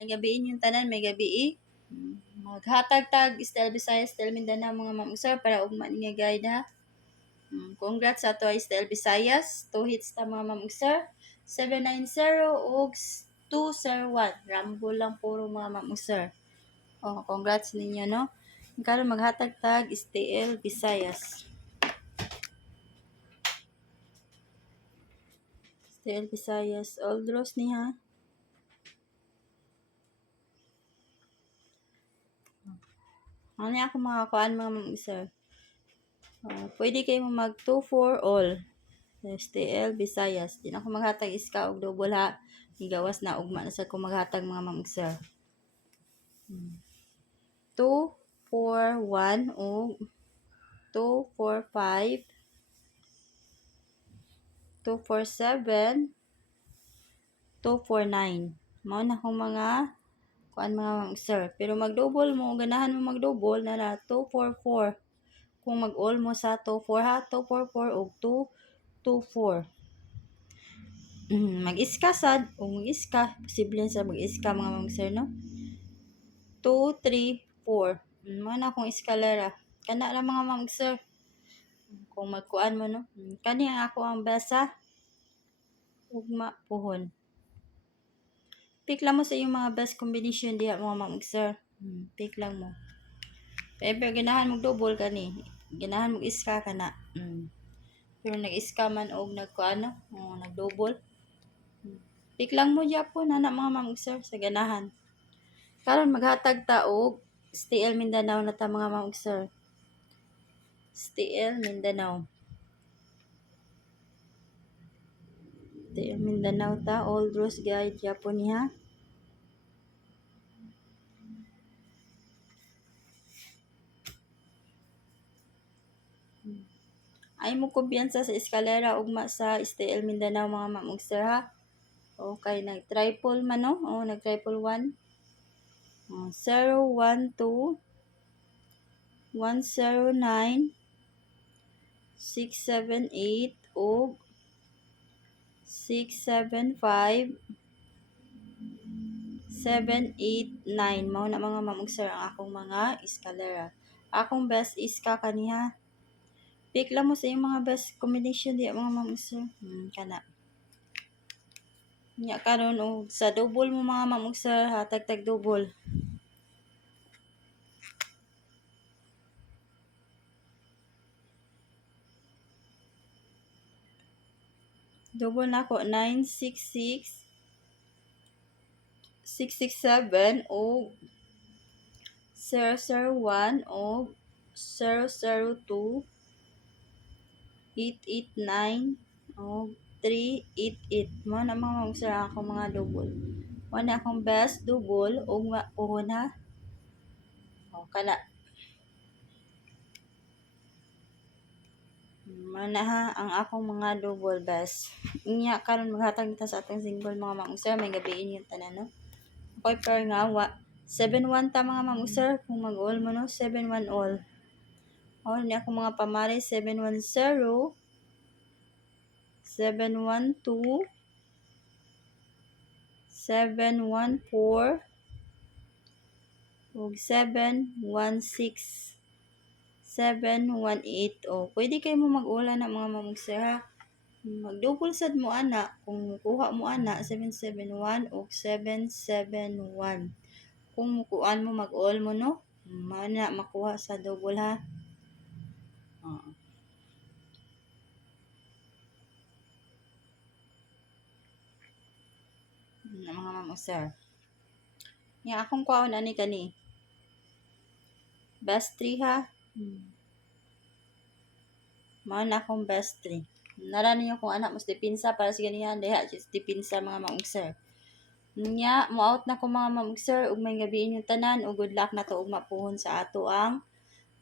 May gabiin yung tanan, may gabi. Maghatag tag Style Visayas, Style Mindanao mga ma'am sir para ugma niya guide ha. Congrats sa ato ay Style Visayas. 2 hits ta mga ma'am sir. 790 ug 201. Rambo lang puro mga ma'am sir. Oh, congrats ninyo no. Karon maghatag tag Style Visayas. Style Visayas, all draws ni ha. Ano ako mga kuan mga ma'am sir. Pwede kayo mag 2-4 all. STL Visayas. Di na ako maghatag iska og double ha. Igawas na ugma na sa ko maghatag mga ma'am sir. 2, 4, 1 og 2, 4, 5 2, 4, 7 2, 4, 9. Mao na akong mga kuan mga ma'am sir. Pero mag-double mo, ganahan mo mag-double na 2, 4, 4. Kung mag-all mo sa 2, 4 ha, 2, 4, 4 og 2, 2, 4. Mag-iska sad o mag-iska. Posible sa mag-iska mga ma'am sir no. 2, 3, 4. Mao na akong eskalera. Kana lang mga ma'am sir. Kung magkuan mo no. Kani ang ako ang basa. Ugma puhon. Pick lang mo sa iyong mga best combination diha mga ma'am sir. Pick lang mo. Pero ganahan mo double kani. Ganahan mo iska kana. Pero nag-iska man og nagkuan no, nag-double. Pick lang mo gyapon ana mga ma'am sir sa ganahan. Karon maghatag ta og STL Mindanao na ta mga ma'am sir. STL Mindanao. STL Mindanao ta, all draws guide gyapon niya. Ay mo kumpiyansa sa eskalera ugma sa STL Mindanao mga ma'am sir ha. Okay, nag-triple man no? Nag-triple 1. 0, 1, 2, 109, 6, 7, 8, ug 6, 7, 5, 7, 8, 9. Mao na mga ma'am sir ang akong mga eskalera. Akong best iska kaniha. Pick lang mo sa iyong mga best combination di mga ma'am sir. Kana. Nya karon og sa double mo mga ma'am sir, hatag tag double. Double na ko 966 667 o 001 o 002 889 o 388. Mo na mga sir ako mga double. Mo na akong best double o nga puhon ha. O kana. Mana ha ang akong mga double best. Inya karon maghatag ta sa atong single mga ma'am sir, may gabiin yung tanan no. Okay per nga 7-1 ta mga ma'am sir kung mag-all mo no, 7-1 all. Ni ako mga pamari 710 712 714 ug 716 718. Pwede kayo mo mag-ula na mga ma'am sir ha. Mag-double sad mo ana kung kuha mo ana 771 o 771. Kung kuan mo mag-all mo no, mana makuha sa double ha. Mga ma'am sir. Nga akong kuan ani kani. Best 3 ha. Mao na akong best 3. Nara niyo kung anak mas dipinsa para sa ganihan deha dipinsa mga ma'am sir. Nya mo out na ko mga ma'am sir ug may gabiin yung tanan ug good luck na to ug mapuhon sa ato ang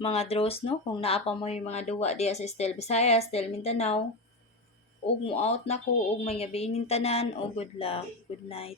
mga draws no kung naa pa mo yung mga duwa diya sa STL Visayas, STL Mindanao ug mo out na ko ug may gabiin yung tanan ug good luck. Good night.